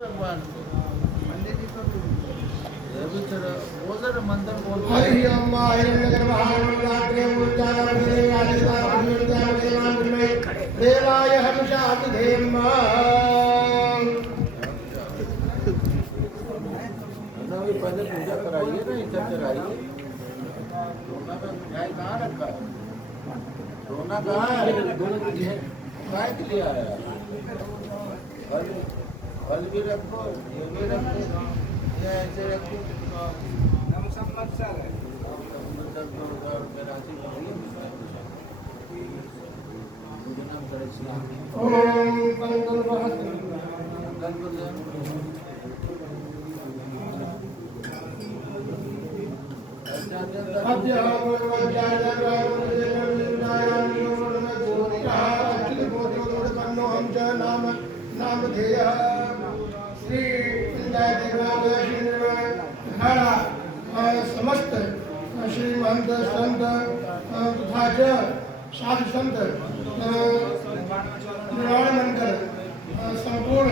भगवान को पंडित जी को भी चलो वो जरा मंत्र बोल हरि ओम हिरण्यगर्भाणोरात्रे मूर्जानवदे आदिताभ्युत्यामदेवामुन्मे देवाय हविषातिधेम भी पहले पूजा कराइए ना इधर चढ़ाइए। सोना का मिठाई कहाँ रखा है? सोना कहाँ है? काय के लिए आया? फल फल भी रखो, ये भी रखो, या ऐसे रखो। नम संवत्सर है। संवत्सर 2000 राशि करिए। मुझे नाम करें ओम मंगल बहत श्री समस्त श्री महंत संत तथा साधु संत निर्वाण मंडल संपूर्ण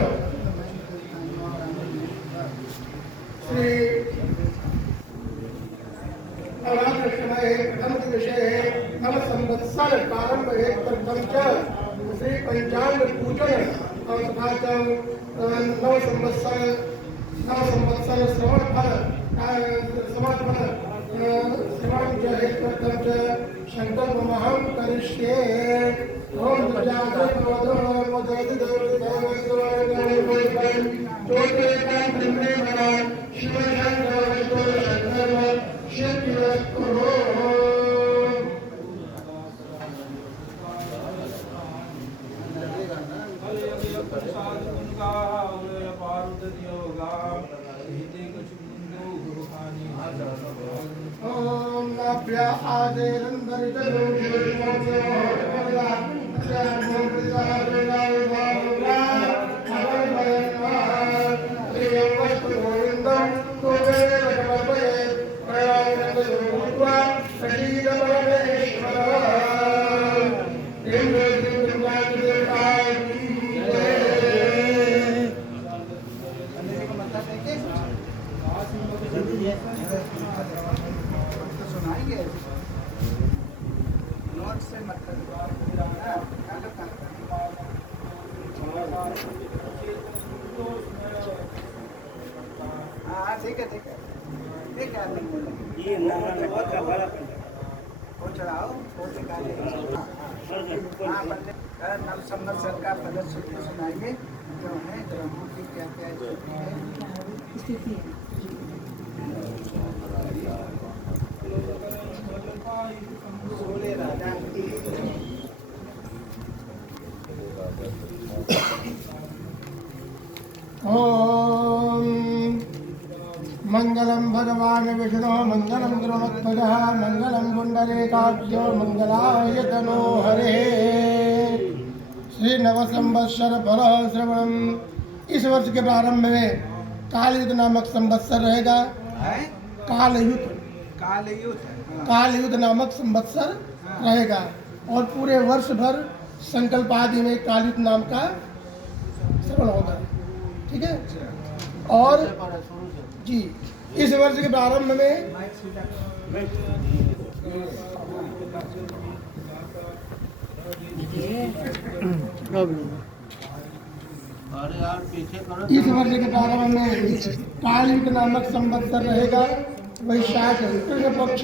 श्री नवरात्र समय प्रथम विषय है नव संवत्सर प्रारंभ है प्रथम श्री पंचांग पूजन तथा नव संवत्सर श्रवण फल श्रवण जो है प्रथम संकल्प महम करिष्ये ओम सुनाएंगे नोट से हाँ ठीक है ये वो चढ़ाओ नव संवत्सर का प्रदर्शन सुनाएंगे जो है ग्रहों की क्या क्या स्थिति है। ओम मंगलम भगवान विष्णु मंगलम गुरुमत्वजः मंगलम कुंडलेकाभ्यो मंगलाय तनो हरे श्री नव संवत्सर फल श्रवणम। इस वर्ष के प्रारंभ में कालयुग नामक संवत्सर रहेगा। कालयुग नामक संवत्सर रहेगा और पूरे वर्ष भर संकल्प आदि में कालयुग नाम का श्रवण होगा। ठीक है। और जी इस वर्ष के प्रारंभ में कालयुग नामक संवत्सर रहेगा। वैशाख कृष्ण पक्ष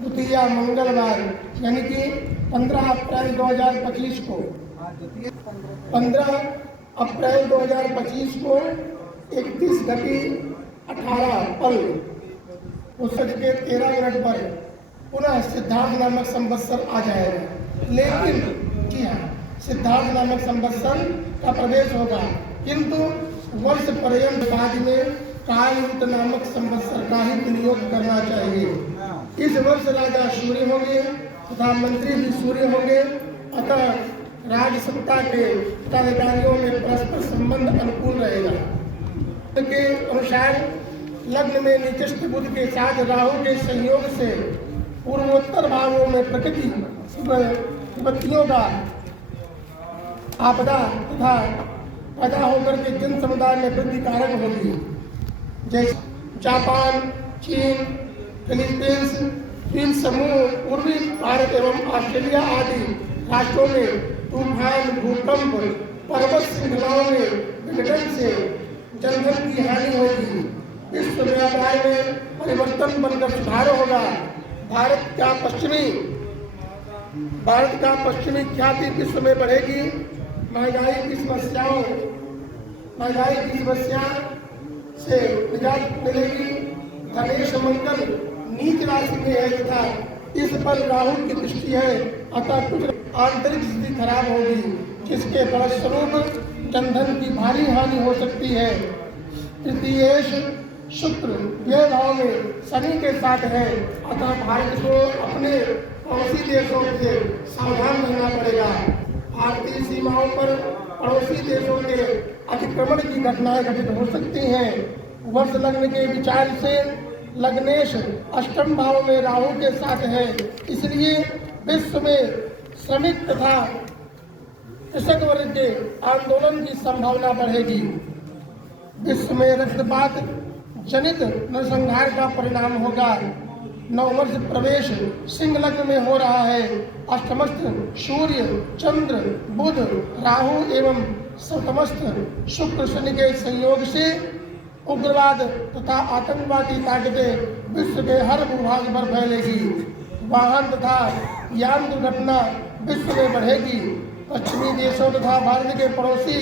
द्वितीया मंगलवार यानी कि 15 अप्रैल 2025 को 15 अप्रैल 2025 को 31:18 पल उसके 13 मिनट पर पुनः सिद्धार्थ नामक संवत्सर आ जाएगा। लेकिन जी हाँ सिद्धार्थ नामक संवत्सर का प्रवेश होगा किंतु वर्ष पर्यंत बाद में कालयुग नामक संवत्सर का ही विनियोग करना चाहिए। इस वर्ष राजा सूर्य होंगे तथा मंत्री भी सूर्य होंगे। अतः राजसत्ता के अधिकारियों में परस्पर संबंध अनुकूल रहेगा। के अनुसार लग्न में निचस्त बुध के साथ राहु के संयोग से पूर्वोत्तर भागों में प्रकृति विपत्तियों का आपदा तथा पैदा होकर के जन समुदाय में वृद्धि कारक होगी। जैसे जापान, चीन, फिलीपींस, द्वीप समूह, पूर्वी भारत एवं ऑस्ट्रेलिया आदि राष्ट्रों में तूफान, भूकंप, पर्वत श्रृंखलाओं में विघटन से जनधन की हानि होगी। विश्व व्यापार में परिवर्तन बनकर सुधार होगा। भारत का पश्चिमी ख्याति विश्व में बढ़ेगी। महंगाई की समस्या से निजात मिलेगी। धनेश मंगल नीच राशि में है तथा इस पर राहु की दृष्टि है, अतः कुछ आंतरिक स्थिति खराब होगी, जिसके फलस्वरूप जनधन की भारी हानि हो सकती है। तृतीयेश शुक्र व्यय भाव में शनि के साथ है, अतः भारत को अपने पड़ोसी देशों से सावधान रहना पड़ेगा। भारतीय सीमाओं पर पड़ोसी देशों के अतिक्रमण की घटनाएं घटित हो सकती हैं। वर्ष लग्न के विचार से लग्नेश अष्टम भाव में राहु के साथ है, इसलिए विश्व में श्रमिक तथा कृषक वर्ग के आंदोलन की संभावना बढ़ेगी। विश्व में रक्तपात जनित नरसंहार का परिणाम होगा। नववर्ष प्रवेश सिंह लग्न में हो रहा है। अष्टमस्थ सूर्य, चंद्र, बुध, राहु एवं सप्तमस्थ शुक्र शनि के संयोग से उग्रवाद तथा आतंकवादी ताकतें विश्व के हर भूभाग पर फैलेगी। वाहन तथा यान दुर्घटना विश्व में बढ़ेगी। पश्चिमी देशों तथा भारत के पड़ोसी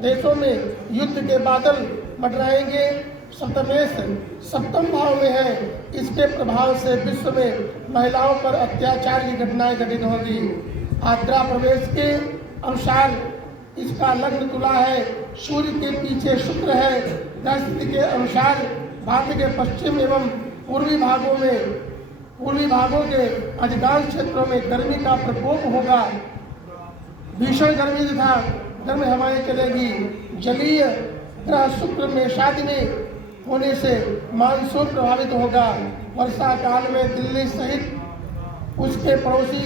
देशों में युद्ध के बादल मंडराएंगे। सप्तम भाव में है, इसके प्रभाव से विश्व में महिलाओं पर अत्याचार की घटनाएं घटित होगी। आद्रा प्रवेश के अनुसार इसका लग्न तुला है, सूर्य के पीछे शुक्र है। ग्रहस्थिति के अनुसार भारत के पश्चिम एवं पूर्वी भागों के अधिकांश क्षेत्रों में गर्मी का प्रकोप होगा। भीषण गर्मी तथा गर्म हवाएं चलेगी। जलीय ग्रह शुक्र में शादी में होने से मानसून प्रभावित होगा। वर्षा काल में दिल्ली सहित उसके पड़ोसी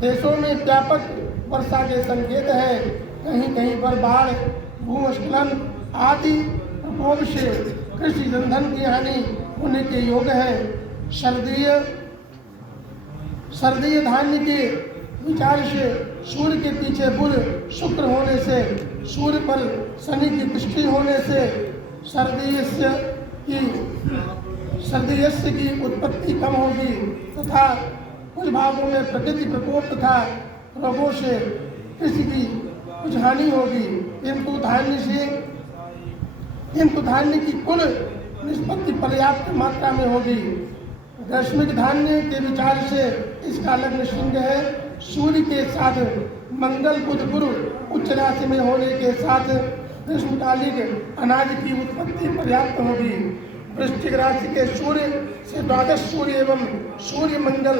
देशों में व्यापक वर्षा के संकेत हैं। कहीं कहीं पर बाढ़, भूस्खलन आदि प्रकोप से कृषि जनधन की हानि होने के योग है। सर्दीय धान्य के विचार से सूर्य के पीछे बुध शुक्र होने से, सूर्य पर शनि की दृष्टि होने से सर्दीयस्य की उत्पत्ति कम होगी तथा कुछ भागों में प्रकृति प्रकोप तथा रोगों से कृषि की कुछ हानि होगी। किंतु धान्य की कुल निष्पत्ति पर्याप्त मात्रा में होगी। ग्रीष्मिक धान्य के विचार से इसका लग्न सिंह है। सूर्य के साथ मंगल, बुध, गुरु उच्च राशि में होने के साथ ग्रीष्मकालीन अनाज की उत्पत्ति पर्याप्त होगी। वृश्चिक राशि के सूर्य से द्वादश सूर्य एवं सूर्य मंगल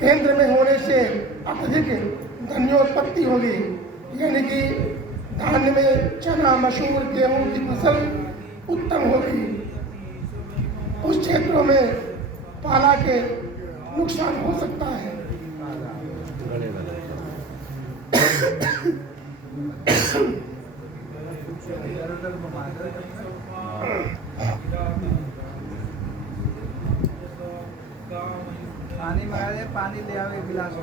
केंद्र में होने से अत्यधिक धन्योत्पत्ति होगी। यानी कि धान्य में चना, मसूर, गेहूं की फसल उत्तम होगी। उस क्षेत्रों में पाला के नुकसान हो सकता है। पानी मंगा दे, पानी ले आओ एक गिलास में।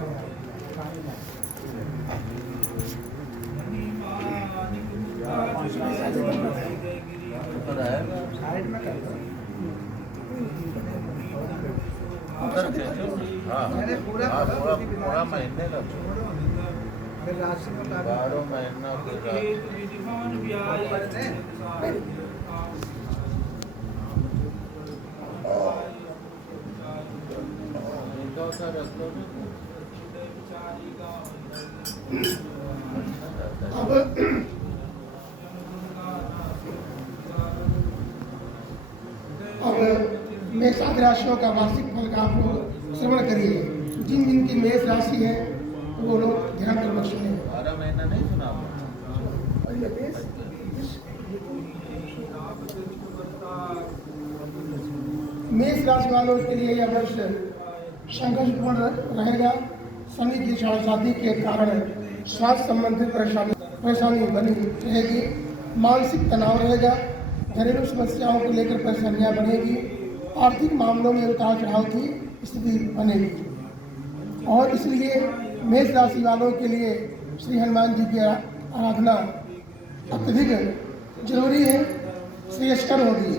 साइड में कर दो। मैंने पूरा महीने का राशि में 12 महीना अब मेष आदि राशियों का वार्षिक फल का आप लोग श्रवण करिए। जिन जिन की मेष राशि है वो लोग ध्यान पूर्वक सुने। 12 महीना नहीं सुना। मेष राशि वालों के लिए यह वर्ष संघर्षपूर्ण रहेगा। शनि की साढ़े के कारण स्वास्थ्य संबंधित परेशानी बनी रहेगी। मानसिक तनाव रहेगा। घरेलू समस्याओं को लेकर परेशानियां बढ़ेगी। आर्थिक मामलों में उतार चढ़ाव की स्थिति बनेगी और इसलिए मेष राशि वालों के लिए श्री हनुमान जी की आराधना अत्यधिक जरूरी है, श्रेयस्कर होगी।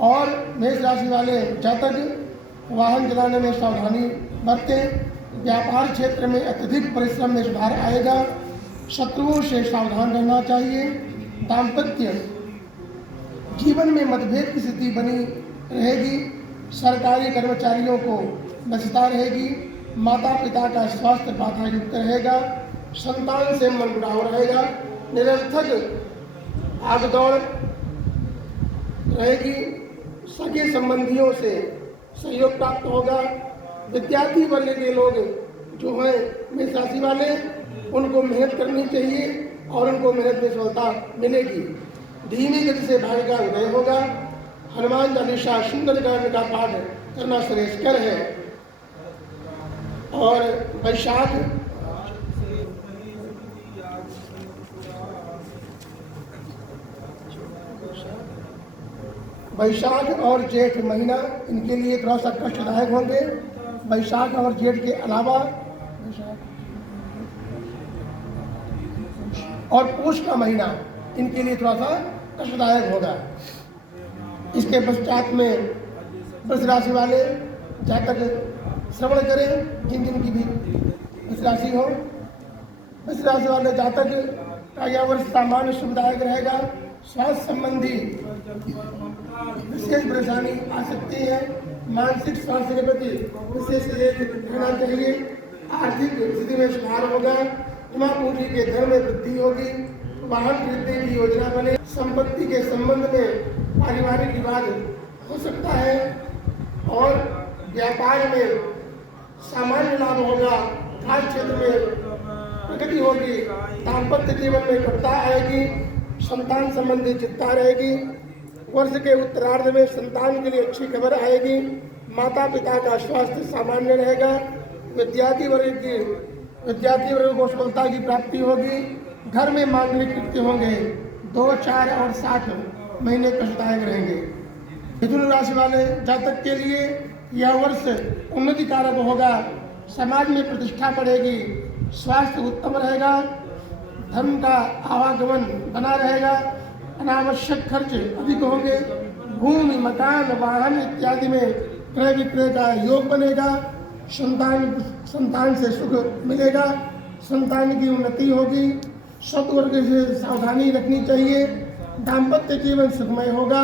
और मेष राशि वाले जातक वाहन चलाने में सावधानी बरतें। व्यापार क्षेत्र में अत्यधिक परिश्रम में सुधार आएगा। शत्रुओं से सावधान रहना चाहिए। दाम्पत्य जीवन में मतभेद की स्थिति बनी रहेगी। सरकारी कर्मचारियों को व्यस्तता रहेगी। माता पिता का स्वास्थ्य बाधा युक्त रहेगा। संतान से मनमुटाव रहेगा। निरर्थक आगदौड़ रहेगी। सगे संबंधियों से सहयोग प्राप्त होगा। विद्यार्थी वर्ग के लोग जो हैं मेष राशि वाले, उनको मेहनत करनी चाहिए और उनको मेहनत में सफलता मिलेगी। धीमी गति से भाग्य का उदय होगा। हनुमान चालीसा सुंदरकांड का पाठ करना श्रेयस्कर है। और वैशाख और जेठ महीना इनके लिए थोड़ा सा कष्टदायक होंगे। वैशाख और जेठ के अलावा और पोष का महीना इनके लिए थोड़ा सा कष्टदायक होगा। इसके पश्चात में वृष राशि वाले जातक श्रवण करें, जिन जिन की भी वृष राशि हो। वृष राशि वाले जातक का यह वर्ष सामान्य सुखदायक रहेगा। स्वास्थ्य संबंधी विशेष परेशानी आ सकती है। मानसिक स्वास्थ्य के प्रति विशेष रहना चाहिए। आर्थिक स्थिति में सुधार होगा। जमा पूंजी के धन में वृद्धि होगी। वाहन खरीदने की योजना बने। संपत्ति के संबंध में पारिवारिक विवाद हो सकता है और व्यापार में सामान्य लाभ होगा। कार्य क्षेत्र में प्रगति होगी। दाम्पत्य जीवन में कटुता आएगी। संतान संबंधी चिंता रहेगी। वर्ष के उत्तरार्ध में संतान के लिए अच्छी खबर आएगी। माता पिता का स्वास्थ्य सामान्य रहेगा। विद्यार्थी वर्ग को सफलता की प्राप्ति होगी। घर में मांगलिक कृत्य होंगे। 2, 4 और 7 महीने कष्टदायक रहेंगे। मिथुन राशि वाले जातक के लिए यह वर्ष उन्नति कारक होगा। समाज में प्रतिष्ठा बढ़ेगी। स्वास्थ्य उत्तम रहेगा। धन का आवागमन बना रहेगा। अनावश्यक खर्च अधिक होंगे। भूमि, मकान, वाहन इत्यादि में क्रय विक्रय का योग बनेगा। संतान से सुख मिलेगा। संतान की उन्नति होगी। शत्रुवर्ग से सावधानी रखनी चाहिए। दाम्पत्य जीवन सुखमय होगा।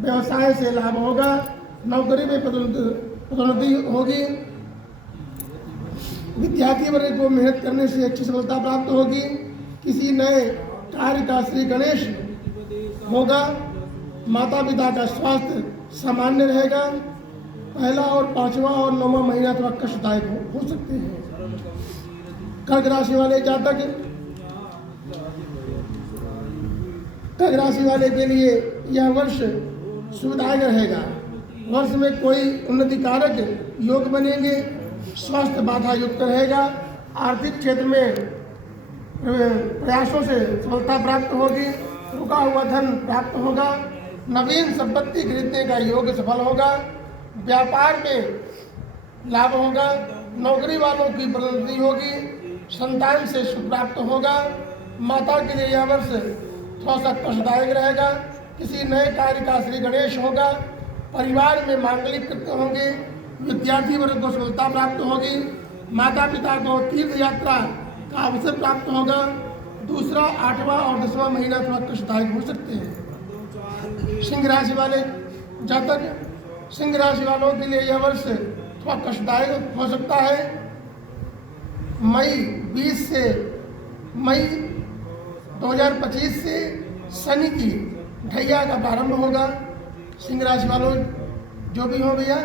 व्यवसाय से लाभ होगा। नौकरी में पदोन्नति होगी। विद्यार्थी वर्ग को मेहनत करने से अच्छी सफलता प्राप्त होगी। किसी नए कार्य का श्री गणेश होगा। माता पिता का स्वास्थ्य सामान्य रहेगा। पहला और 5वां और 9वां महीना थोड़ा कष्टदायक हो सकते हैं। कर्क राशि वाले जातक, कर्क राशि वाले के लिए यह वर्ष सुखदायक रहेगा। वर्ष में कोई उन्नति कारक योग बनेंगे। स्वास्थ्य बाधा युक्त रहेगा। आर्थिक क्षेत्र में प्रयासों से सफलता प्राप्त होगी। रुका हुआ धन प्राप्त होगा। नवीन संपत्ति खरीदने का योग सफल होगा। व्यापार में लाभ होगा। नौकरी वालों की बढ़ोतरी होगी। संतान से सुख प्राप्त होगा। माता के लिए यह वर्ष थोड़ा सा कष्टदायक रहेगा। किसी नए कार्य का श्री गणेश होगा। परिवार में मांगलिक कृत्य होंगे। विद्यार्थी वर्ग को सफलता प्राप्त होगी। माता पिता को तीर्थ यात्रा का अवसर प्राप्त होगा। दूसरा, 8वां और 10वां महीना थोड़ा कष्टदायक हो सकते हैं। सिंह राशि वाले जातक, सिंह राशि वालों के लिए यह वर्ष थोड़ा कष्टदायक हो सकता है। मई 20 से मई 2025 से शनि की ढैया का प्रारंभ होगा। सिंह राशि वालों जो भी हो भैया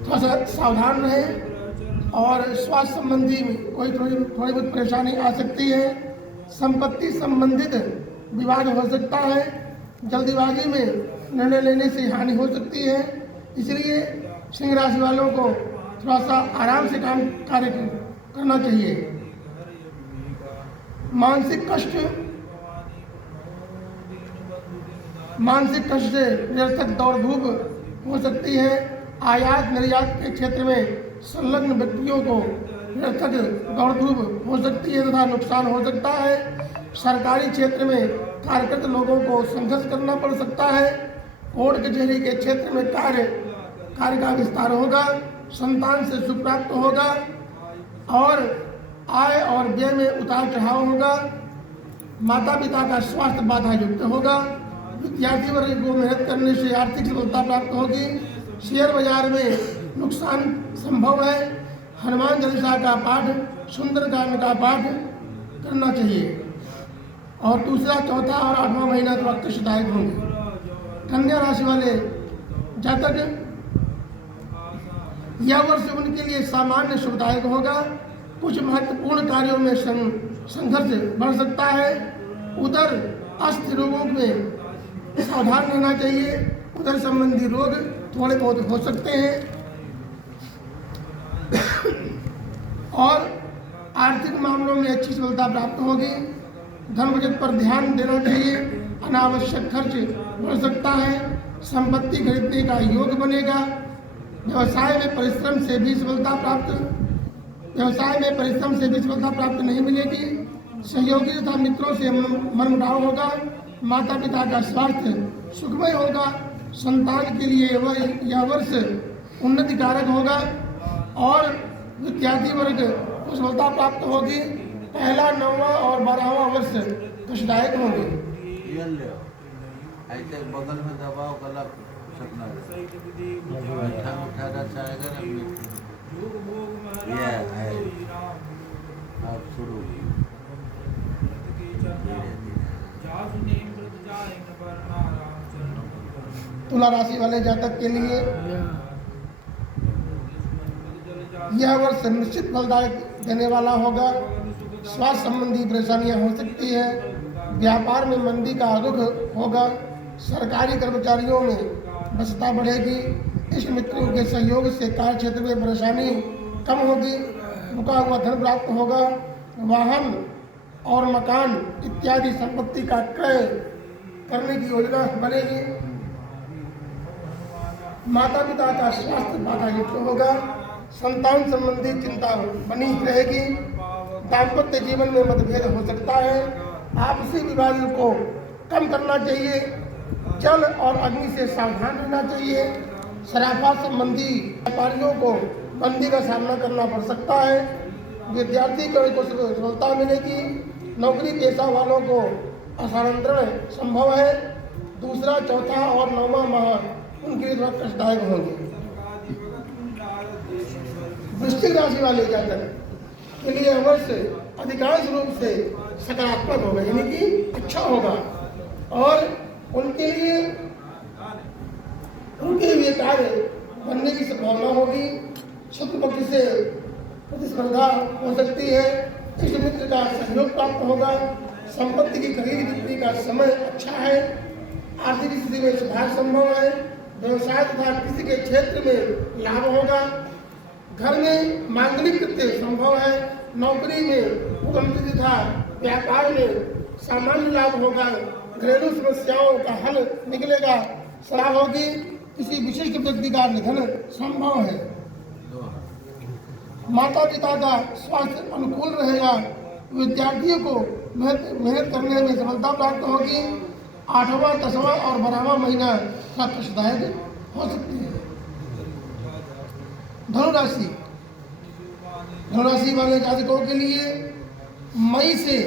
थोड़ा सा सावधान रहें और स्वास्थ्य संबंधी कोई थोड़ी बहुत परेशानी आ सकती है। संपत्ति संबंधित विवाद हो सकता है। जल्दीबाजी में निर्णय लेने से हानि हो सकती है, इसलिए सिंह राशि वालों को थोड़ा सा आराम से कार्य करना चाहिए। मानसिक कष्ट से निरर्थक दौड़ धूप हो सकती है। आयात निर्यात के क्षेत्र में संलग्न व्यक्तियों को निरर्थक दौड़ धूप हो सकती है तथा नुकसान हो सकता है। सरकारी क्षेत्र में कार्यरत लोगों को संघर्ष करना पड़ सकता है। कोर्ट कचहरी के क्षेत्र में कार्य का विस्तार होगा। संतान से सुख प्राप्त होगा और आय और व्यय में उतार चढ़ाव होगा। माता पिता का स्वास्थ्य बाधा युक्त होगा। विद्यार्थी वर्ग को मेहनत करने से आर्थिक सफलता प्राप्त होगी। शेयर बाजार में नुकसान संभव है। हनुमान चालीसा का पाठ, सुंदरकांड का पाठ करना चाहिए। और दूसरा, चौथा और 8वां महीना थोड़ा कष्टदायक होंगे। कन्या राशि वाले जातक, यह वर्ष उनके लिए सामान्य शुभदायक होगा। कुछ महत्वपूर्ण कार्यों में संघर्ष बढ़ सकता है। उदर अस्थ रोगों में सावधान रहना चाहिए। उदर संबंधी रोग थोड़े बहुत हो सकते हैं। और आर्थिक मामलों में अच्छी सफलता प्राप्त होगी। धन बचत पर ध्यान देना चाहिए। अनावश्यक खर्च बढ़ सकता है। संपत्ति खरीदने का योग बनेगा। व्यवसाय में परिश्रम से भी सफलता प्राप्त नहीं मिलेगी। सहयोगी तथा मित्रों से मनमुटाव होगा। माता पिता का स्वास्थ्य सुखमय होगा। संतान के लिए यह वर्ष उन्नति कारक होगा और विद्यार्थी वर्ग को सफलता प्राप्त होगी। पहला, 9वां और 12वां वर्ष कष्टदायक होंगे। ऐसे बगल में दबाओ, गला सपना मीठा मीठा रस आएगा ना। ये है अब शुरू। तुला राशि वाले जातक के लिए यह वर्ष निश्चित फलदायक देने वाला होगा। स्वास्थ्य संबंधी परेशानियां हो सकती है। व्यापार में मंदी का रुख होगा। सरकारी कर्मचारियों में व्यस्तता बढ़ेगी। इष्ट मित्रों के सहयोग से कार्य क्षेत्र में परेशानी कम होगी। रुका हुआ धन प्राप्त होगा। वाहन और मकान इत्यादि संपत्ति का क्रय करने की योजना बनेगी। माता पिता का स्वास्थ्य बाधा युक्त होगा। संतान संबंधी चिंता बनी रहेगी। दाम्पत्य जीवन में मतभेद हो सकता है। आपसी विवाद को कम करना चाहिए। जल और अग्नि से सावधान रहना चाहिए। शराफत संबंधी व्यापारियों को मंदी का सामना करना पड़ सकता है। विद्यार्थी को सफलता मिलेगी। नौकरी पेशा वालों को स्थानांतरण संभव है। दूसरा, चौथा और 9वां माह उनके लिए थोड़ा कष्टदायक होंगे। वृश्चिक राशि वाले जातक के लिए वर्ष अधिकांश रूप से सकारात्मक होगा, यानी कि अच्छा होगा और उनके लिए कार्य बनने की संभावना होगी। शत्रु पक्ष से प्रतिस्पर्धा हो सकती है। इष्ट मित्र का सहयोग प्राप्त होगा। संपत्ति की खरीद बिक्री का समय अच्छा है। आर्थिक स्थिति में सुधार संभव है। व्यवसाय तथा कृषि के क्षेत्र में लाभ होगा। घर में मांगलिक कृत्य संभव है। नौकरी में उन्नति तथा व्यापार में सामान्य लाभ होगा। घरेलू समस्याओं का हल निकलेगा। सलाह होगी। किसी विशिष्ट व्यक्ति का निधन संभव है। माता पिता का स्वास्थ्य अनुकूल रहेगा। विद्यार्थियों को मेहनत करने में सफलता प्राप्त होगी। 8वां, 10वां और 12वां महीना का कष्टदायक हो सकती है। धनुराशि वाले जातकों के लिए मई से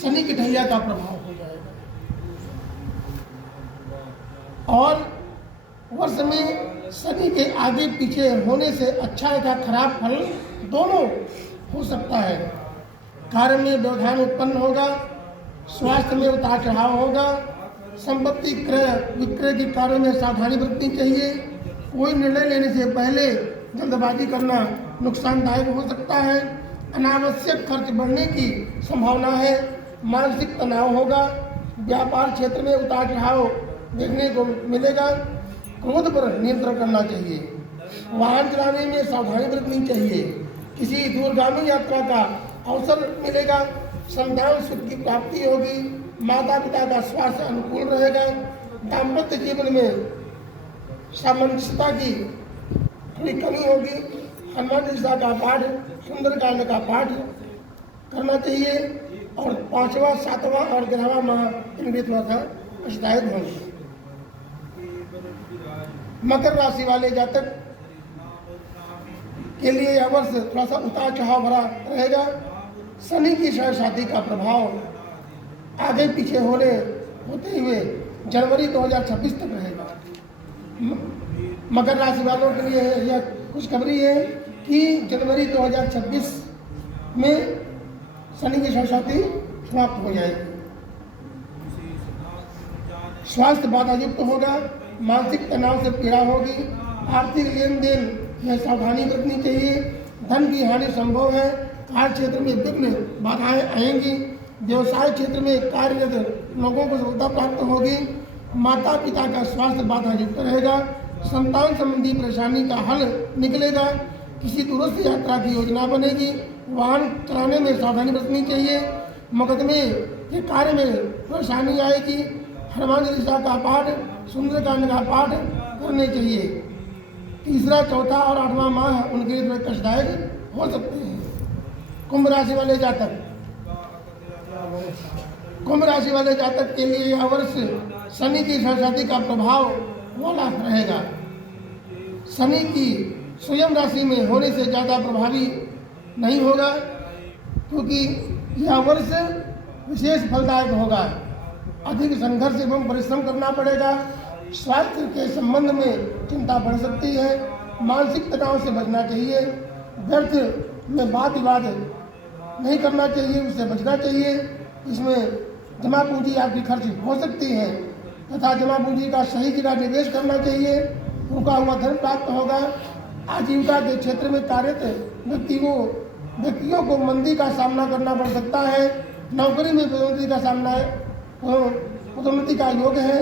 शनि की ढैया का प्रभाव हो जाएगा और वर्ष में शनि के आगे पीछे होने से अच्छा तथा खराब फल दोनों हो सकता है। कार्य में व्यवधान उत्पन्न होगा। स्वास्थ्य में उतार चढ़ाव होगा। संपत्ति क्रय विक्रय के कार्यों में सावधानी बरतनी चाहिए। कोई निर्णय लेने से पहले जल्दबाजी करना नुकसानदायक हो सकता है। अनावश्यक खर्च बढ़ने की संभावना है। मानसिक तनाव होगा। व्यापार क्षेत्र में उतार चढ़ाव देखने को मिलेगा। क्रोध पर नियंत्रण करना चाहिए। वाहन चलाने में सावधानी बरतनी चाहिए। किसी दूरगामी यात्रा का अवसर मिलेगा। संतान सुख की प्राप्ति होगी। माता पिता का स्वास्थ्य अनुकूल रहेगा। दाम्पत्य जीवन में सामंजस्यता की थोड़ी कमी होगी। हनुमान चालीसा का पाठ, सुंदरकांड का पाठ करना चाहिए। और 5वां, 7वां और 11वां माह इनमें थोड़ा सा कष्टदायक होंगे। मकर राशि वाले जातक के लिए यह वर्ष थोड़ा सा उतार चढ़ाव भरा रहेगा। शनि की सहसाती का प्रभाव आगे पीछे होते हुए जनवरी 2026 तक रहेगा। मकर राशि वालों के लिए यह खुशखबरी है कि जनवरी 2026 में शनि की सहसाती समाप्त हो जाएगी। स्वास्थ्य बाधा युक्त होगा। मानसिक तनाव से पीड़ा होगी। आर्थिक लेन देन में सावधानी बरतनी चाहिए। धन की हानि संभव है। कार्य क्षेत्र में विघ्न बाधाएं आएंगी। व्यवसाय क्षेत्र में कार्यरत लोगों को सफलता प्राप्त होगी। माता पिता का स्वास्थ्य बाधा युक्त रहेगा। संतान संबंधी परेशानी का हल निकलेगा। किसी दूरस्थ यात्रा की योजना बनेगी। वाहन चलाने में सावधानी बरतनी चाहिए। मुकदमे के कार्य में परेशानी आएगी। हनुमान चालीसा का पाठ, सुंदरकांड का पाठ करने चाहिए। तीसरा, चौथा और 8वां माह उनके लिए थोड़े कष्टदायक हो सकते हैं। कुंभ राशि वाले जातक के लिए यह वर्ष शनि की सहसाती का प्रभाव वाला रहेगा। शनि की स्वयं राशि में होने से ज़्यादा प्रभावी नहीं होगा, क्योंकि यह वर्ष विशेष फलदायक होगा। अधिक संघर्ष एवं परिश्रम करना पड़ेगा। स्वास्थ्य के संबंध में चिंता बढ़ सकती है। मानसिक तनाव से बचना चाहिए। व्यर्थ में बात विवाद नहीं करना चाहिए, उससे बचना चाहिए। इसमें जमा पूंजी आपकी खर्च हो सकती है तथा जमा पूंजी का सही जगह निवेश करना चाहिए। रुका हुआ धन प्राप्त होगा। आजीविका के क्षेत्र में कार्यरत व्यक्तियों को मंदी का सामना करना पड़ सकता है। नौकरी में पदोन्नति का योग है।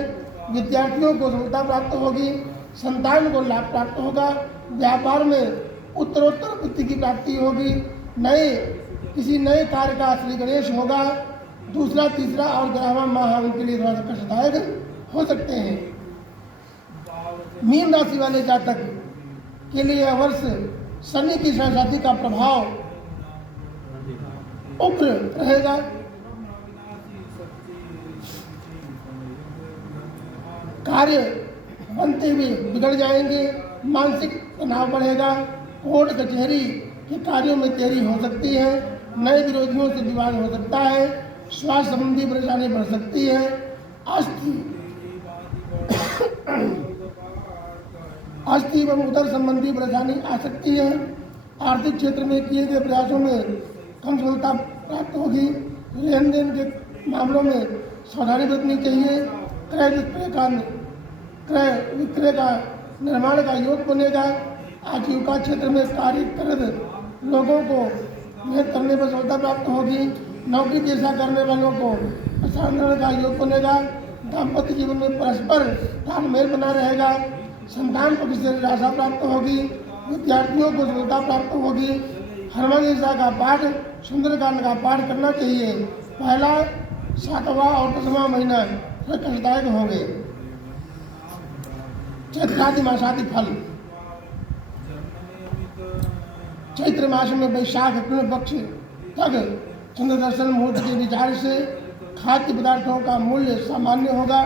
विद्यार्थियों को सफलता प्राप्त होगी। संतान को लाभ प्राप्त होगा। व्यापार में उत्तरोत्तर वृद्धि की प्राप्ति होगी। किसी नए कार्य का श्री गणेश होगा। दूसरा, तीसरा और 11वां माह उनके लिए थोड़ा सा कष्टदायक हो सकते हैं। मीन राशि वाले जातक के लिए यह वर्ष शनि की सहसाती का प्रभाव उग्र रहेगा। कार्य बनते हुए बिगड़ जाएंगे। मानसिक तनाव बढ़ेगा। कोर्ट कचहरी के कार्यों में देरी हो सकती है। नए विरोधियों से विवाद हो सकता है। स्वास्थ्य संबंधी परेशानी बढ़ सकती है। अस्थि एवं उदर संबंधी परेशानी आ सकती है। आर्थिक क्षेत्र में किए गए प्रयासों में कम सफलता प्राप्त होगी। लेन देन के मामलों में सावधानी बरतनी चाहिए। क्रय विक्रय का निर्माण का योग बनेगा। आजीविका क्षेत्र में कार्य करत लोगों को मेहनत करने पर सफलता प्राप्त होगी। नौकरी पेशा करने वालों को प्रसारण का योग बनेगा। दाम्पत्य जीवन में परस्पर तालमेल बना रहेगा। संतान पक्ष से निराशा प्राप्त होगी। विद्यार्थियों को सफलता प्राप्त होगी। हनुमान चालीसा का पाठ, सुंदरकांड का पाठ करना चाहिए। पहला, 7वां और 10वां महीना कष्टदायक होंगे। चैत्रादि मासादि फल। चैत्र मास में वैशाख कृष्ण पक्ष तक चंद्र दर्शन मुहूर्त के विचार से खाद्य पदार्थों का मूल्य सामान्य होगा।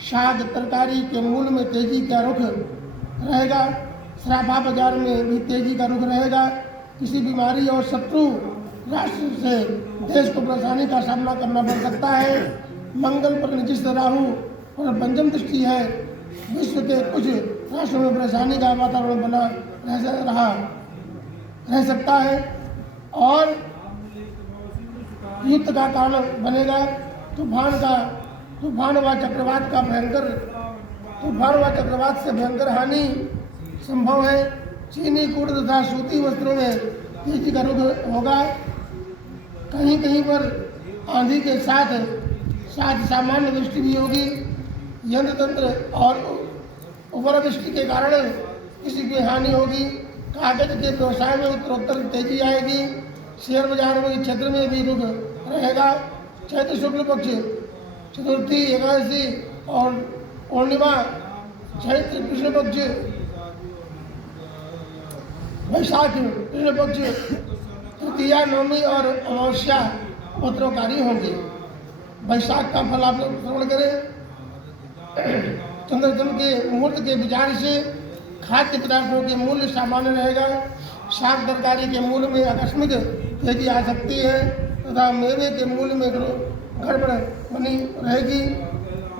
शाक तरकारी के मूल्य में तेजी का रुख रहेगा। सराफा बाजार में भी तेजी का रुख रहेगा। किसी बीमारी और शत्रु राष्ट्र से देश को परेशानी का सामना करना पड़ सकता है। मंगल पर निजिष्ट राहु और पंचम दृष्टि है। विश्व के कुछ राष्ट्रों में परेशानी का वातावरण बना रह सकता है और युद्ध का कारण बनेगा। तूफान व चक्रवात से भयंकर हानि संभव है। चीनी कूट तथा सूती वस्त्रों में तेजी का रुख होगा। कहीं कहीं पर आंधी के साथ साथ सामान्य वृष्टि भी होगी। यंत्र तंत्र और ओवरवृष्टि के कारण किसी की हानि होगी। कागज के व्यवसाय में उत्तरोत्तर तेजी आएगी। शेयर बाजार में क्षेत्र में भी रुख रहेगा। चैत्र शुक्ल पक्ष चतुर्थी, एकादशी और पूर्णिमा, चैत्र कृष्ण पक्ष, वैशाख कृष्ण पक्ष, तृतीया, नवमी और अमावस्या उपद्रवकारी होंगे। वैशाख का फल आप लोग श्रवण करें। चंद्रजन के मुहूर्त के विचार से खाद्य पदार्थों के मूल्य सामान्य रहेगा। शाक तरकारी के मूल्य में आकस्मिक तेजी आ सकती है तथा मेवे के मूल्य में गड़बड़ बनी रहेगी।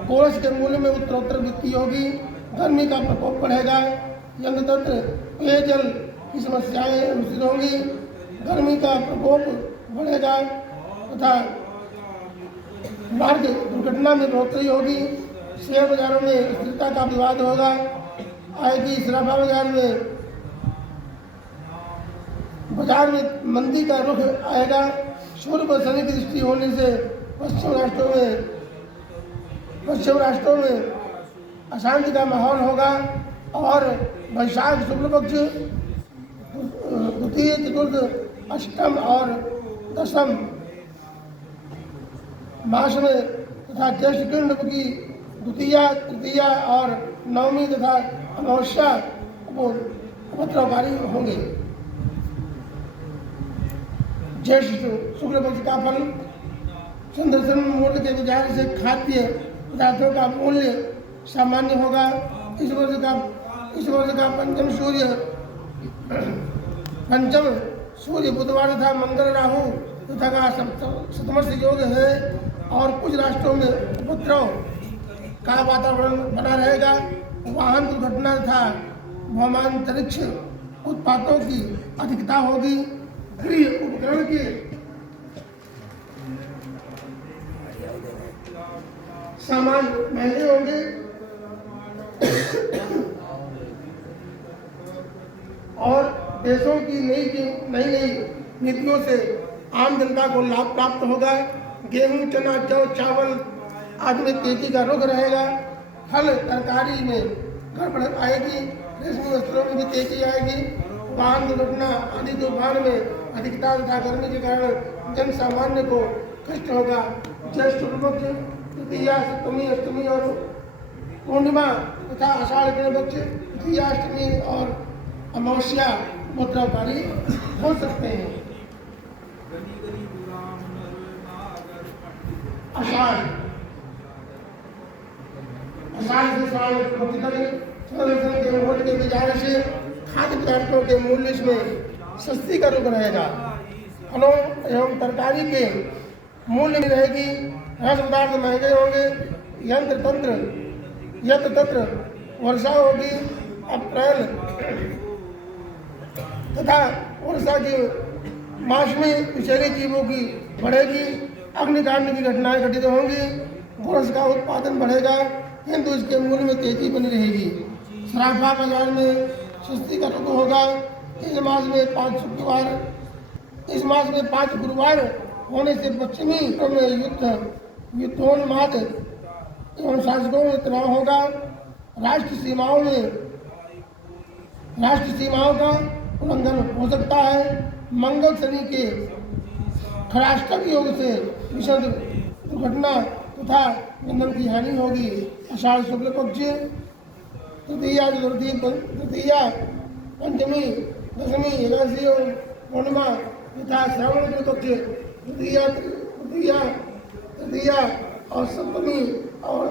गोरस के मूल्य में उत्तरोत्तर वृद्धि होगी। गर्मी का प्रकोप बढ़ेगा। यंत्र तंत्र पेयजल की समस्याएं उपस्थित होंगी। गर्मी का प्रकोप बढ़ेगा तथा मार्ग दुर्घटना में बढ़ोतरी होगी। शेयर बाजारों में स्थिरता का विवाद होगा। आएगी सराफा बाजार में मंदी का रुख आएगा। सूर्य पर शनि की दृष्टि होने से पश्चिम राष्ट्रों में अशांति का माहौल होगा। और वैशाख शुक्ल पक्ष द्वितीय, चतुर्थ, अष्टम और दशम मास में तथा ज्येष्ठ कृष्ण की द्वितीया, तृतीया और नवमी तथा अमावस्या उपद्रवकारी होंगे। ज्येष्ठ शुक्ल पक्ष का फल चंद्रसन मुहूर्त के विचार से खाद्य पदार्थों का मूल्य सामान्य होगा। इस वर्ष का पंचम सूर्य बुधवार तथा मंगल राहु तथा का सप्तमश योग है। और कुछ राष्ट्रों में उपद्रव का वातावरण बना रहेगा। वाहन दुर्घटना तथा भौमांतरिक्ष उत्पातों की अधिकता होगी। गृह उपकरण के सामान महंगे होंगे। और देशों की नई नीतियों से आम जनता को लाभ प्राप्त होगा। गेहूं, चना, जौ, चावल आदि में तेजी का रुख रहेगा। फल तरकारी में गड़बड़ आएगी। रेशमी वस्त्रों में भी तेजी आएगी। वाहन दुर्घटना आदि तूफान में अधिकता तथा गर्मी के कारण जन सामान्य को कष्ट होगा। ज्येष्ठ पक्ष तृतीया, सप्तमी, अष्टमी और पूर्णिमा तथा आषाढ़ कृष्ण पक्ष तृतीया, अष्टमी और अमावस्या उपद्रवकारी हो सकते हैं। आषाढ़ से के मुहूर्त के विचार से खाद्य पदार्थों के मूल्य में सस्ती का रुख रहेगा। फलों एवं तरकारी के मूल्य में रहेगी। रस पदार्थ महंगे होंगे। यंत्र तंत्र वर्षा होगी। अप्रैल तथा वर्षा के मास में विषैले जीवों की बढ़ेगी। अग्निकांड की घटनाएं घटित होंगी। गोरस का उत्पादन बढ़ेगा किंतु इसके मूल्य में तेजी बनी रहेगी। सराफा बाजार में सस्ती का रुख होगा। इस मास में 5 गुरुवार होने से पश्चिमी में युद्धोन्माद एवं शासकों में तनाव होगा। राष्ट्र सीमाओं का उल्लंघन हो सकता है। मंगल शनि के खराष्टक योग से विषद दुर्घटना तथा बंधन की हानि होगी। आषाढ़ शुक्ल पक्ष तृतीया, चतुर्थी, तृतीया, पंचमी, दशमी, एकादशी और पूर्णिमा तथा श्रावण शुक्ल पक्ष तृतीया और सप्तमी और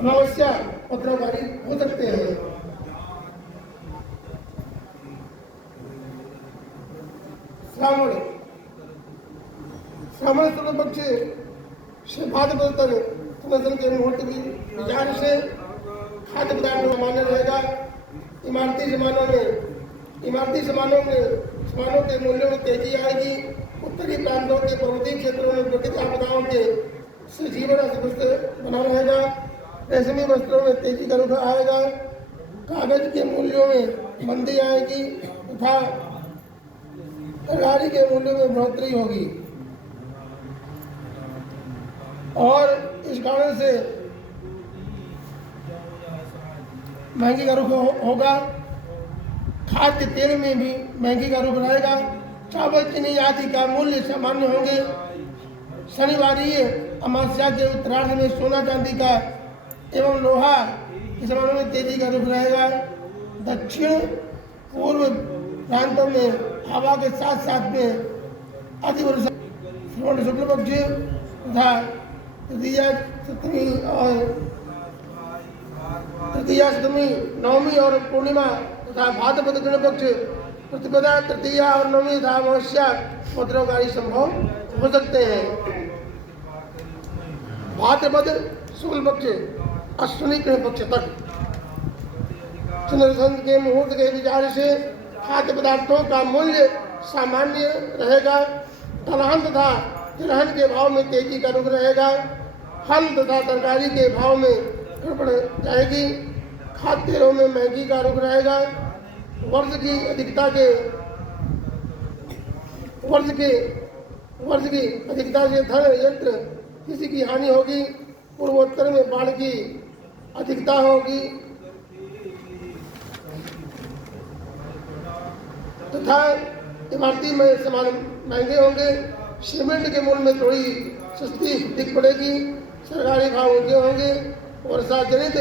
अमावस्या उपद्रवकारी हो सकते हैं। श्रावण शुक्ल पक्ष से भाद्रपद तक चंद्रसन के मुहूर्त की विचार से खाद्य पदार्थ सामान्य रहेगा। इमारती सामानों के मूल्यों में तेजी आएगी। उत्तरी प्रांतों के पर्वतीय क्षेत्रों में प्रकृति आपदाओं के से जीवन अस्त बना रहेगा। रेशमी वस्त्रों में तेजी का रुख आएगा। कागज के मूल्यों में मंदी आएगी तथा तरकारी के मूल्यों में बढ़ोतरी होगी। और इस कारण से महंगी का रुख होगा। खाद्य तेल में भी महंगी का रुख रहेगा। चावल चीनी आदि का मूल्य सामान्य होंगे। शनिवारीय अमावस्या के उत्तरार्ध में सोना चांदी का एवं लोहा के सामानों में तेजी का रुख रहेगा। दक्षिण पूर्व प्रांतों में हवा के साथ साथ में अतिवर्षा श्रवण शुक्ल पक्ष तथा तृतीया सप्तमी और तृतीया सप्तमी नवमी और पूर्णिमा तथा भाद्रपद कृष्ण पक्ष प्रतिपदा तृतीया और नवमी तथा अमावस्या उपद्रवकारी संभव हो सकते हैं। भाद्रपद शुक्ल पक्ष अश्विनी कृष्ण पक्ष तक चंद्रसन के मुहूर्त के विचार से खाद्य पदार्थों का मूल्य सामान्य रहेगा। दलहन तथा तिलहन के भाव में तेजी का रुख रहेगा। फल तथा तरकारी के भाव में गड़बड़ जाएगी। खाद्य तेलों में महंगी का रुख रहेगा। वर्ष की अधिकता से धन यंत्र किसी की हानि होगी। पूर्वोत्तर में बाढ़ की अधिकता होगी तथा इमारती में सामान महंगे होंगे। सीमेंट के मूल्य में थोड़ी सस्ती दिख पड़ेगी। सरकारी भाव ऊंचे होंगे। वर्षा जनित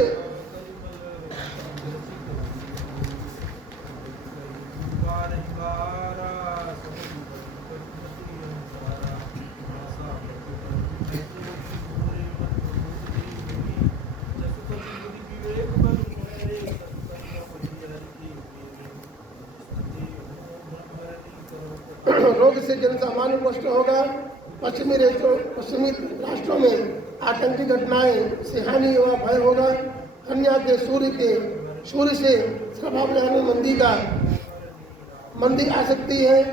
रोग से जनसामान्य नष्ट होगा। पश्चिमी राष्ट्रों में आतंकी घटनाएं से हानि व भय होगा। कन्या के सूर्य से स्वभाव में मंदी आ सकती है।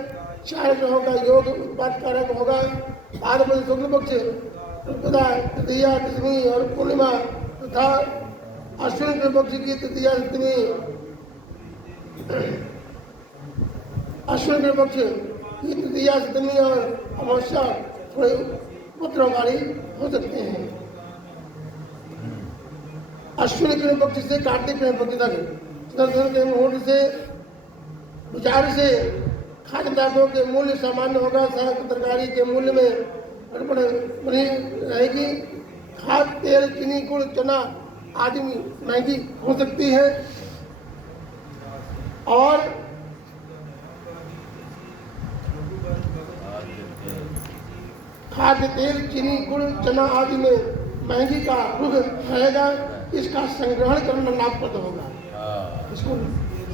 4 ग्रहों का योग उत्पाद कारक होगा। भाद्रपद शुक्ल पक्ष प्रतिपदा तृतीया दशमी और पूर्णिमा तथा अश्विन कृष्ण पक्ष की तृतीया सप्तमी अश्विन कृष्ण पक्ष की तृतीया सप्तमी और अमावस्या थोड़े उपद्रवकारी हो सकते हैं। अश्विनी कृष्ण पक्ष से कार्तिक कृष्ण पक्ष तक सुदर्शन के मुहूर्त से विचार से खाद्य पदार्थों के मूल्य सामान्य होगा। साग तरकारी के मूल्य में गड़बड़ बनी रहेगी। खाद्य तेल चीनी गुड़ चना आदि महंगी हो सकती है और खाद्य तेल चीनी गुड़ चना आदि में महंगी का रुख रहेगा। इसका संग्रहण करना लाभप्रद होगा। इसको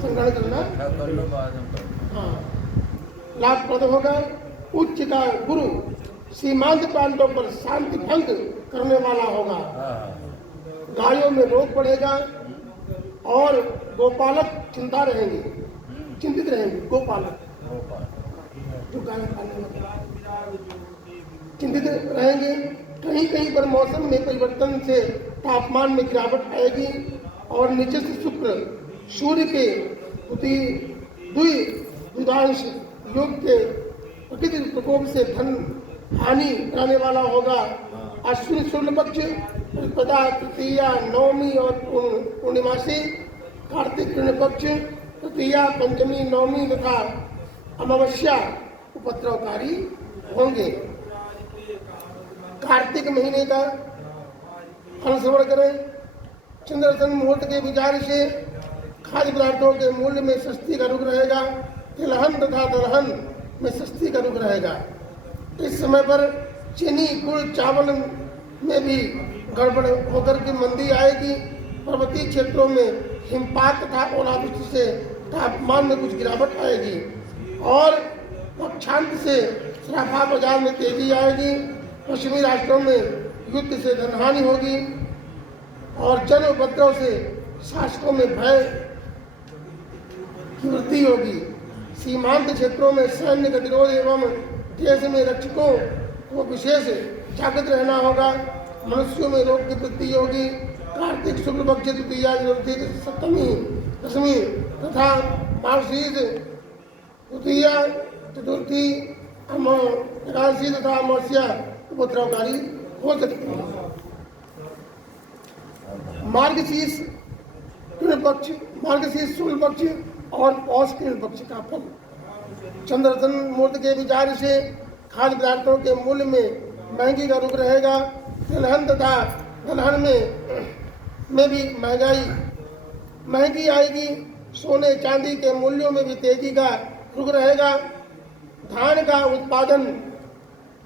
संग्रहण करना लाभप्रद होगा। उच्च का गुरु सीमांत प्रांतों पर शांति भंग करने वाला होगा। गायों में रोग बढ़ेगा और गोपालक चिंतित रहेंगे। गोपालक जो गाय पालने वाले चिंतित रहेंगे। कहीं कहीं पर मौसम में परिवर्तन से तापमान में गिरावट आएगी और नीचे से शुक्र सूर्य के द्विधांश योग के प्रकृति प्रकोप से धन हानि कराने वाला होगा। अश्विनी शुक्ल पक्ष प्रतिपदा तृतीया नवमी और पूर्णिमा से कार्तिक कृष्ण पक्ष तृतीया पंचमी नवमी तथा अमावस्या उपद्रवकारी होंगे। कार्तिक महीने का फल श्रवण करें। चंद्रसन मुहूर्त के विचार से खाद्य पदार्थों के मूल्य में सस्ती का रुख रहेगा। तिलहन तथा दलहन में सस्ती का रुख रहेगा। इस समय पर चीनी गुड़ चावल में भी गड़बड़ होकर के मंदी आएगी। पर्वतीय क्षेत्रों में हिमपात तथा ओलावृष्टि से तापमान में कुछ गिरावट आएगी और पक्षांत से सराफा बाजार में तेजी आएगी। पश्चिमी राष्ट्रों में युद्ध से धनहानि होगी और जन उपद्रव से शासकों में भय की वृद्धि होगी। सीमांत क्षेत्रों में सैन्य गतिरोध एवं देश में रक्षकों को विशेष जागृत रहना होगा। मनुष्यों में रोग की वृद्धि होगी। कार्तिक शुक्ल पक्ष तृतीया सप्तमी दशमी तथा मार्गशीर्ष तृतीया चतुर्थी एकादशी तथा अमावस्या उपद्रवकारी हो सकती है। मार्गशीर्ष कृष्ण पक्ष, मार्गशीर्ष शुक्ल पक्ष और पौष कृष्ण पक्ष का फल। चंद्रदर्शन मुहूर्त के विचार से खाद्य पदार्थों के मूल्य में महंगी का रुख रहेगा। तिलहन तथा दलहन में भी महंगी आएगी। सोने चांदी के मूल्यों में भी तेजी का रुख रहेगा। धान का उत्पादन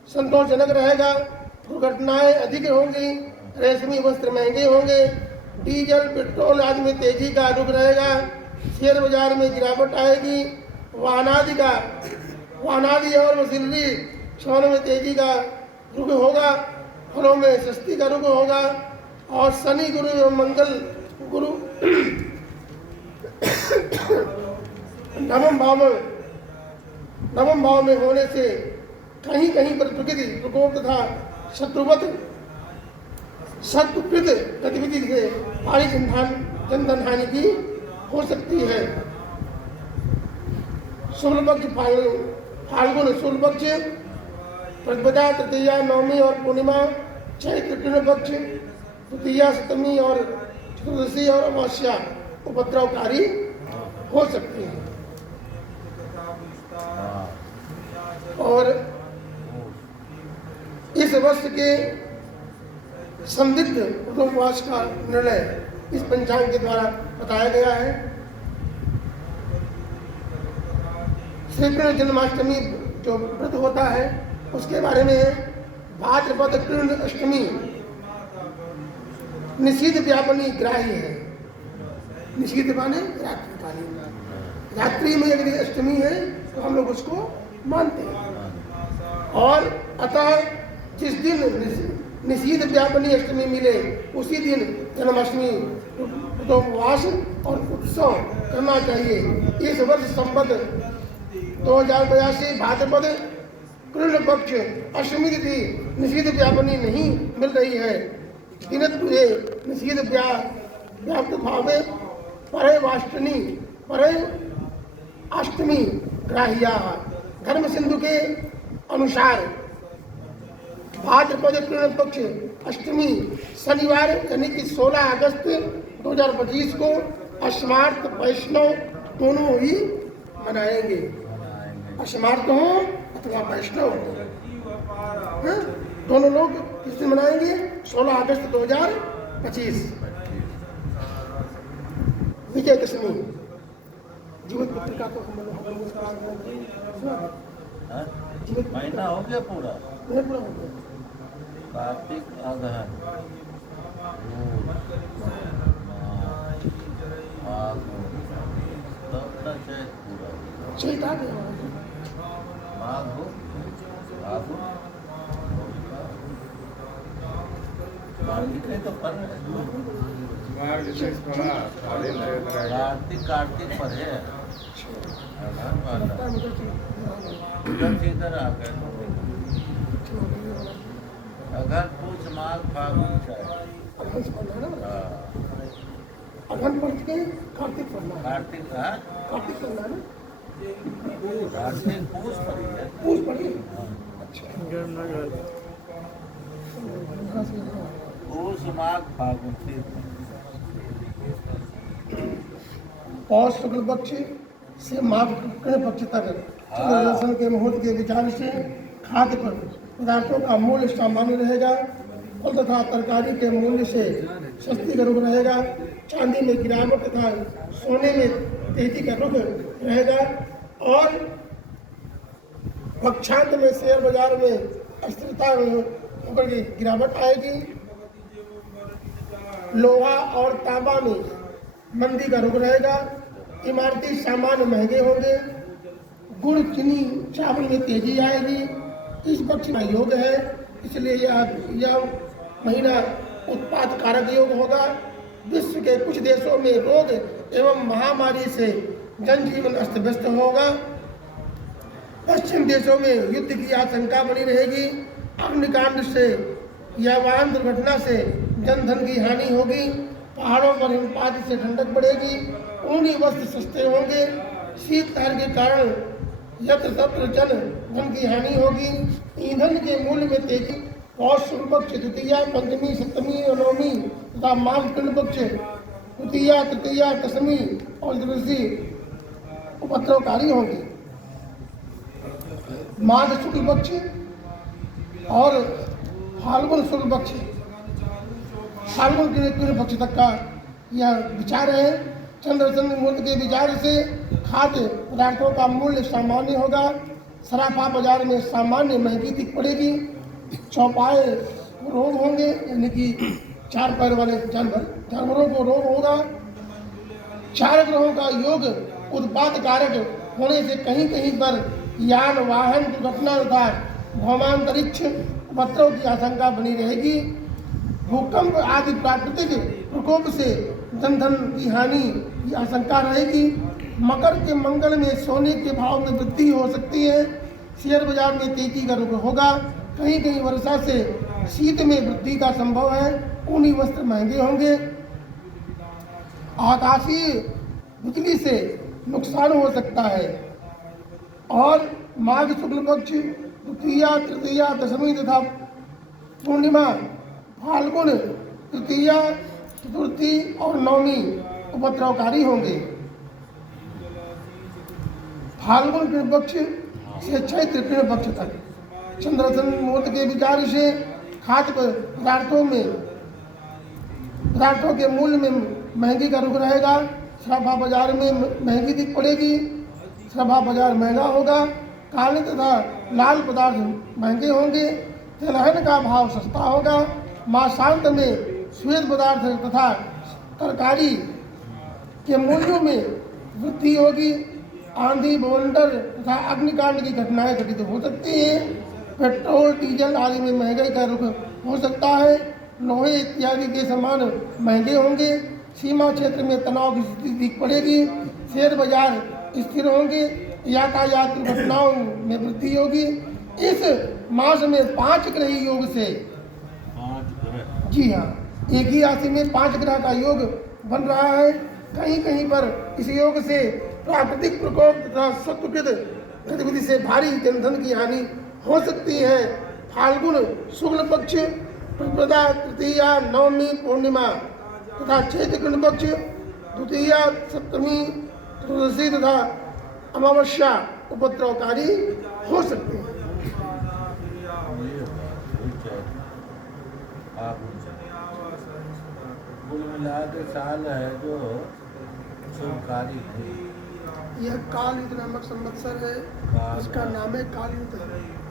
संतोषजनक रहेगा। दुर्घटनाएं अधिक होंगी। रेशमी वस्त्र महंगे होंगे। डीजल पेट्रोल आदि में तेजी का रुख रहेगा। शेयर बाजार में गिरावट आएगी। वाहनादि और मशीनरी क्षण में तेजी का रुख होगा। फलों में सस्ती का रुख होगा। और शनि गुरु एवं मंगल गुरु नवम भाव में होने से कहीं कहीं पर प्रकृति प्रकोप तथा शत्रुकृत गतिविधि से भारी जनधन हानि भी हो सकती है। शुक्ल पक्ष फाल्गुन शुक्ल पक्ष, प्रतिपदा, तृतीया, नवमी और पूर्णिमा चैत्र कृष्ण पक्ष, तृतीया, सप्तमी और चतुर्दशी और अमावस्या उपद्रवकारी हो सकती है। और इस वर्ष के संदिग्ध उपवास का निर्णय इस पंचांग के द्वारा बताया गया है। श्री कृष्ण जन्माष्टमी जो व्रत होता है उसके बारे में भाद्रपद कृष्ण अष्टमी निषिद्ध व्यापनी ग्राह्य है। निषिद्ध माने रात्रिकालीन, रात्रि में यदि अष्टमी है तो हम लोग उसको मानते हैं। और अतः जिस दिन निषिद्ध व्यापनी अष्टमी मिले उसी दिन जन्माष्टमी उपवास और उत्सव करना चाहिए। इस वर्ष संबत 2082 भाद्रपद कृष्ण पक्ष अष्टमी तिथि निषिद्ध व्यापनी नहीं मिल रही है। दिनत्वे निषिद्ध व्याप्त भावे परे अष्टमी ग्राह्या। धर्म सिंधु के अनुसार भाद्रपद कृष्ण पक्ष अष्टमी शनिवार यानी कि 16 अगस्त 2025 को अस्मार्थ वैष्णव दोनों ही मनाएंगे। अस्मार्थ हो अथवा वैष्णव हो, दोनों लोग किस दिन मनाएंगे? 16 अगस्त 2025 विजयदशमी। जीवित पत्रिका तो हम महीना हो गया पूरा, पूरा हो गया। कार्तिक अगहन चैत पूरा, चैत आ गया। माघ हो, फागुन, कार्तिक है तो पर कार्तिक पर है। इधर आ गए अगर पूछ माघ फागुन अगहन पढ़ के कार्तिक पढ़ना, कार्तिक कार्तिक पढ़ना है ना, कार्तिक पूछ पड़ी है। पूछ पढ़ी। पूछ माघ फागुन पौष शुक्ल पक्ष से माघ कृष्ण पक्ष तक चंद्रदर्शन के मुहूर्त के विचार से खाद्य पदार्थों का मूल्य सामान्य रहेगा। फल तथा तरकारी के मूल्य से सस्ती का रुख रहेगा। चांदी में गिरावट तथा सोने में तेजी का रुख रहेगा। और पक्षांत में शेयर बाजार में अस्थिरता होकर के गिरावट आएगी। लोहा और तांबा में मंदी का रुख रहेगा। इमारती सामान महंगे होंगे। गुड़ चीनी चावल में तेजी आएगी। इस पक्ष का योग है, इसलिए यह महीना उत्पाद कारक योग होगा। विश्व के कुछ देशों में रोग एवं महामारी से जनजीवन अस्त व्यस्त होगा। पश्चिम देशों में युद्ध की आशंका बनी रहेगी। अग्निकांड से या वाहन दुर्घटना से जनधन की हानि होगी। पहाड़ों पर हिमपात से ठंडक बढ़ेगी। ऊनी वस्त्र सस्ते होंगे। शीतलहर के कारण यत्र तत्र धन की हानि होगी। ईंधन के मूल्य में तेजी पौष शुक्ल पक्ष द्वितीया पंचमी सप्तमी और नवमी तथा माघ कृष्ण पक्ष द्वितीया तृतीया दशमी और चतुर्दशी उपद्रवकारी होंगे। माघ शुक्ल पक्ष और फाल्गुन शुक्ल पक्ष, फाल्गुन कृष्ण पक्ष तक का यह विचार है। चंद्रदर्शन मुहूर्त के विचार से खाद्य पदार्थों का मूल्य सामान्य होगा। सराफा बाजार में सामान्य महंगी दिख पड़ेगी। चौपाए रोग होंगे, यानी कि 4 पैर वाले जानवरों को रोग होगा। 4 ग्रहों का योग उत्पाद कारक होने से कहीं कहीं पर यान वाहन दुर्घटना तथा भौमांतरिक्ष उपद्रव की आशंका बनी रहेगी। भूकंप आदि प्राकृतिक प्रकोप से धन की हानि की आशंका रहेगी। मकर के मंगल में सोने के भाव में वृद्धि हो सकती है। शेयर बाजार में तेजी का रुख होगा। कहीं कहीं वर्षा से शीत में वृद्धि का संभव है। ऊनी वस्त्र महंगे होंगे। आकाशीय बिजली से नुकसान हो सकता है। और माघ शुक्ल पक्ष द्वितीया तृतीया दशमी तथा पूर्णिमा फाल्गुन तृतीया चतुर्थी और नवमी उपद्रवकारी होंगे। फाल्गुन कृष्ण पक्ष से चैत्र कृष्ण पक्ष तक चंद्रदर्शन मुहूर्त के विचार से खाद्य पदार्थों के मूल्य में महंगी का रुख रहेगा। सराफा बाजार में महंगी दिख पड़ेगी। सराफा बाजार महंगा होगा। काले तथा लाल पदार्थ महंगे होंगे। तिलहन का भाव सस्ता होगा। मासांत में श्वेत पदार्थ तथा तरकारी के मूल्यों में वृद्धि होगी। आंधी बवंडर तथा अग्निकांड की घटनाएं घटित हो सकती हैं। पेट्रोल डीजल आदि में महंगाई का रुख हो सकता है। लोहे इत्यादि के सामान महंगे होंगे। सीमा क्षेत्र में तनाव की स्थिति दिख पड़ेगी। शेयर बाजार स्थिर होंगे। यातायात दुर्घटनाओं में वृद्धि होगी। इस मास में 5 ग्रही योग से, जी हाँ, एक ही राशि में 5 ग्रह का योग बन रहा है। कहीं कहीं पर इस योग से प्राकृतिक प्रकोप तथा शत्रुकृत गतिविधि से भारी जनधन की हानि हो सकती है। फाल्गुन शुक्ल पक्ष प्रतिपदा तृतीया नवमी पूर्णिमा तथा चैत्र कृष्ण पक्ष द्वितीया सप्तमी चतुर्दशी तथा अमावस्या उपद्रवकारी हो सकते हैं। कुल मिला के साल है जो शुभकारी है। यह काल युद्ध नामक संवत्सर है। इसका नाम है काल युद्ध।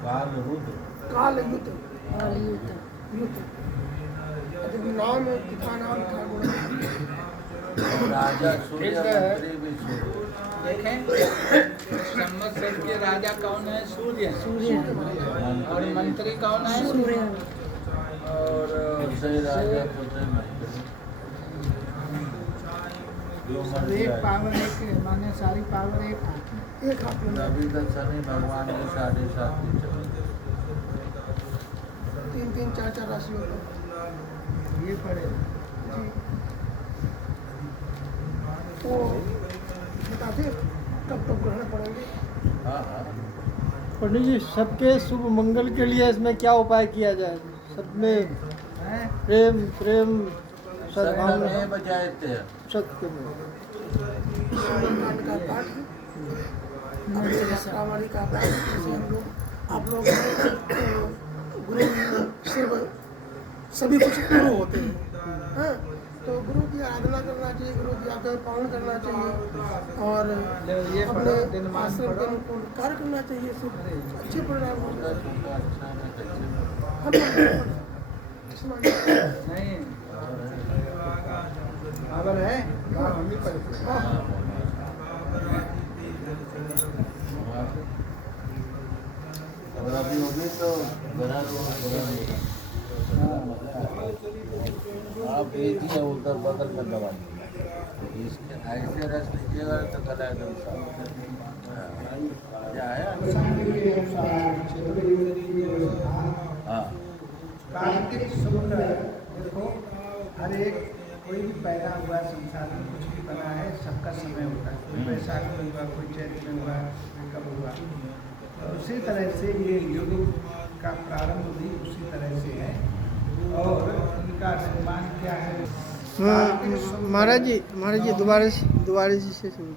काल रुद्र, काल युद्ध, युद्ध नाम पिता नाम का राजा सूर्य मंत्री भी सूर्य। देखें संवत्सर के राजा कौन है? सूर्य। और मंत्री कौन है? सूर्य। और सही राजा पुत्र एक पावर एक माने सारी पावर एक हाथ में। अभी तक शनि भगवान ने 7.5 दिन चले। 3-3, 4-4 राशियों को ये पड़े जी। तो बताते कब तक ग्रहण पड़ेंगे। हाँ हाँ, पंडित जी, सबके शुभ मंगल के लिए इसमें क्या उपाय किया जाए? सब में हैं? प्रेम सद्भावना सब बजाते हैं। सत्य में सुंदरकांड का पाठ, रामायण का पाठ, जैसे हम लोग आप लोग गुरु सिर्फ सभी कुछ गुरु होते हैं। हाँ, तो गुरु की आराधना करना चाहिए, गुरु की आज्ञा का पालन करना चाहिए और ये अपने दिन मान आश्रम के पढ़ो। अनुकूल कार्य करना चाहिए। सब अच्छे परिणाम होंगे। अच्छा ना कच्चे। नहीं पावर है। हाँ, हम ही पढ़ते हैं। और अभी होगी तो बड़ा आप एक ही उधर बगल में दबा इसके ऐसे रस लीजिएगा तो गला एकदम क्या है। हाँ, कार्तिक शुक्ल देखो, हर एक कोई भी पैदा हुआ संसार में कुछ भी बना है, सबका समय होता है। कोई वैशाख में हुआ, कोई चैत्र में हुआ, कोई कब हुआ। तो उसी तरह से ये युग इनका प्रारंभ भी उसी तरह से है। और इनका निर्माण क्या है? महाराज जी दोबारा से शुरू कीजिए।